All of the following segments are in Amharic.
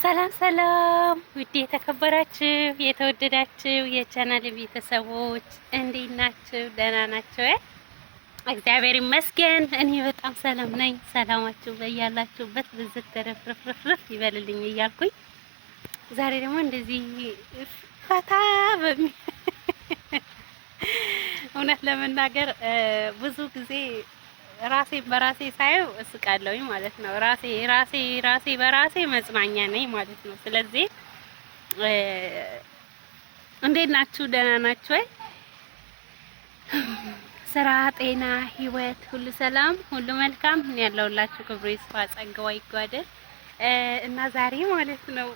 ሰላም ሰላም ውድ የተከበራችሁ የተወደዳችሁ የቻናል ቤተሰቦች እንዴት ናችሁ? ደህና ናችሁ? እግዚአብሔር ይመስገን እኔ በጣም ሰላም ነኝ። ሰላማችሁ በያላችሁበት ብዝት ተረፍረፍረፍ ይበልልኝ እያልኩኝ ዛሬ ደግሞ እንደዚህ ፈታ እውነት ለመናገር ብዙ ጊዜ ራሴ በራሴ ሳየው እስቃለሁኝ ማለት ነው። ራሴ በራሴ መጽናኛ ነኝ ማለት ነው። ስለዚህ እንዴት ናችሁ? ደህና ናችሁ ወይ? ስራ፣ ጤና፣ ህይወት ሁሉ ሰላም፣ ሁሉ መልካም ያለውላችሁ ክብሩ ይስፋ ጸጋው ይጓደል እና ዛሬ ማለት ነው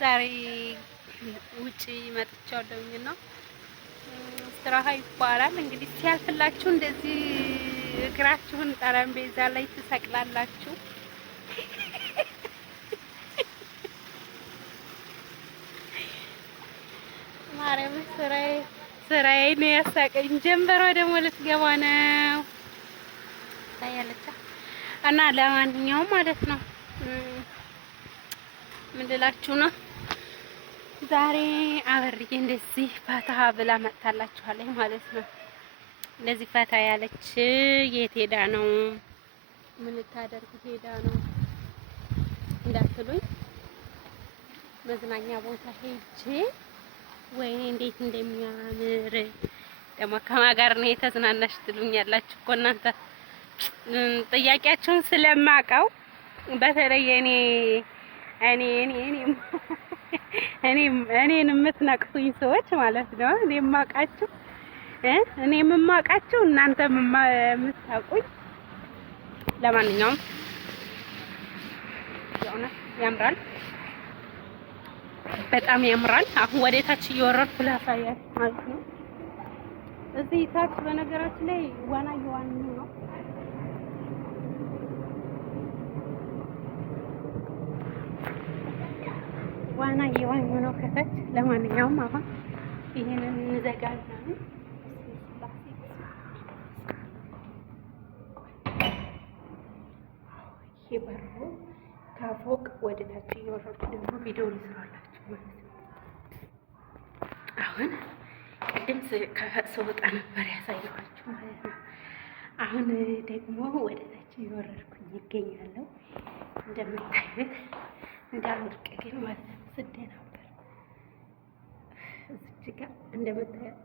ዛሬ ውጪ መጥቻለሁኝ ነው ስትራሃ ይባላል እንግዲህ ሲያልፍላችሁ እንደዚህ እግራችሁን ጠረጴዛ ላይ ትሰቅላላችሁ። ማርያም ስራዬ ነው ያሳቀኝ። ጀንበሯ ደግሞ ልትገባ ነው ታያለች እና ለማንኛውም ማለት ነው ምን ልላችሁ ነው ዛሬ አበርዬ እንደዚህ ፈታ ብላ መጣላችኋለች ማለት ነው። እንደዚህ ፈታ ያለች የት ሄዳ ነው? ምን ልታደርግ ሄዳ ነው እንዳትሉኝ፣ መዝናኛ ቦታ ሄጄ ወይኔ እንዴት እንደሚያምር ደግሞ ከማን ጋር ነው የተዝናናሽ ትሉኛላችሁ እኮ እናንተ ጥያቄያችሁን ስለማውቀው በተለይ እኔን የምትነቅፉኝ ሰዎች ማለት ነው። እኔ የማውቃችሁ እናንተ የምታውቁኝ። ለማንኛውም ያምራል፣ በጣም ያምራል። አሁን ወደ ታች እየወረድኩ ላሳያችሁ ማለት ነው። እዚህ ታች በነገራችን ላይ ዋና እየዋኙ ነው። ዋና እየዋኙ ነው ከታች። ለማንኛውም አሁን ይሄንን እንዘጋለን። ይሄ በሩ ከፎቅ ወደ ታች እየወረዱ ደግሞ ቪዲዮ ልሰራላችሁ ማለት ነው። አሁን ቅድም ስወጣ ነበር ያሳየኋችሁ ማለት ነው። አሁን ደግሞ ወደ ታች እየወረድኩኝ ይገኛለሁ። እንደምታዩት እንዳልወድቅ ግን ማለት ነው። ስደ ነበር እዚህ ጋር እንደምታዩት